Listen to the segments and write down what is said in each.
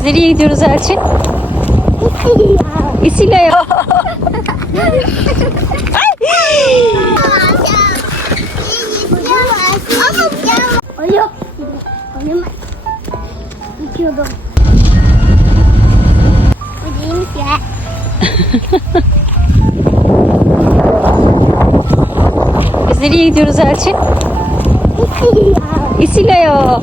heh, gidiyoruz? Nereye elçi. gidiyoruz Elçin? İsilya'ya. İsilya'ya. Biz nereye gidiyoruz Elçin? İsilya'ya. ya.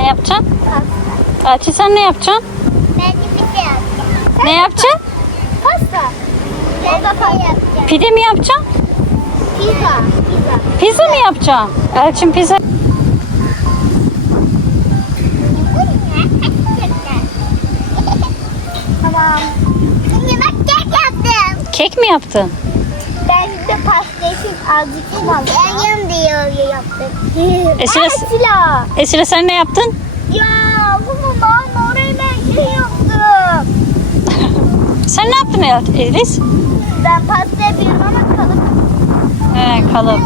ne yapacaksın? Pasta. Elçi sen ne yapacaksın? Ben pide yapacağım. Sen ne yapacaksın? Pasta. pasta. Ben o pide yapacağım. Pide mi yapacaksın? Pizza. Pizza. Pizza evet. mı yapacaksın? Elçin pizza. tamam. Bak, kek, yaptım. kek mi yaptın? Edeyim, ee, de patlayışın azıcık fazla. Ben yan diye yaptım. Esra, e ben silah. Esra sen ne yaptın? Ya bunu ben orayı ben şey yaptım. sen ne yaptın Elis? Ben patlayabilirim ama kalıp. He kalıp.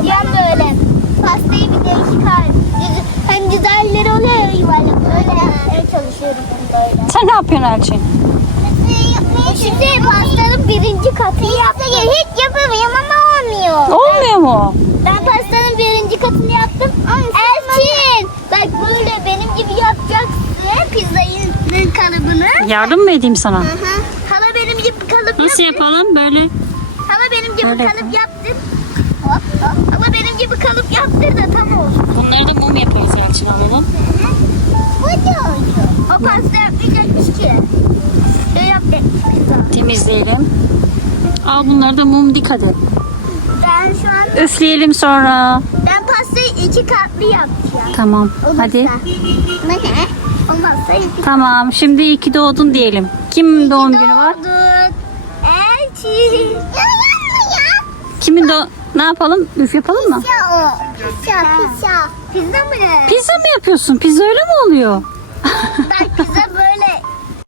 Ben de öyle. Pastayı bir değişik halde. Hem güzelleri oluyor yuvarlak. Öyle yani. çalışıyorum ben böyle. Sen ne yapıyorsun Elçin? Pastayı yapmaya çalışıyorum birinci katı. Bir hiç yapamıyorum ama olmuyor. Olmuyor ben, mu? Ben pastanın birinci katını yaptım. Elçin! Bana... Bak böyle benim gibi yapacaksın. Pizzanın kalıbını. Yardım mı edeyim sana? Hı hı. Hala benim gibi kalıp yaptım. Nasıl yapalım böyle? Hala benim gibi böyle kalıp yaptım. Hop, hop. Ama benim gibi kalıp yaptır da tam olsun. Bunları da mum yapıyoruz Elçin Hanım'ın. Bu da oldu. O pasta yapmayacakmış ki. Şöyle yap. Ben, Temizleyelim. Al bunları da mum dikkat et. Ben şu an... Üfleyelim sonra. Ben pastayı iki katlı yapacağım. Tamam. Olursa. Hadi. Ne? Olmazsa Tamam. Şimdi iki doğdun diyelim. Kim i̇ki doğum doldur. günü var? İki Kimin do? Ne yapalım? Üf yapalım pizza mı? Pizza o. Pizza. He. Pizza. Pizza mı? Ne? Pizza mı yapıyorsun? Pizza öyle mi oluyor? Bak pizza böyle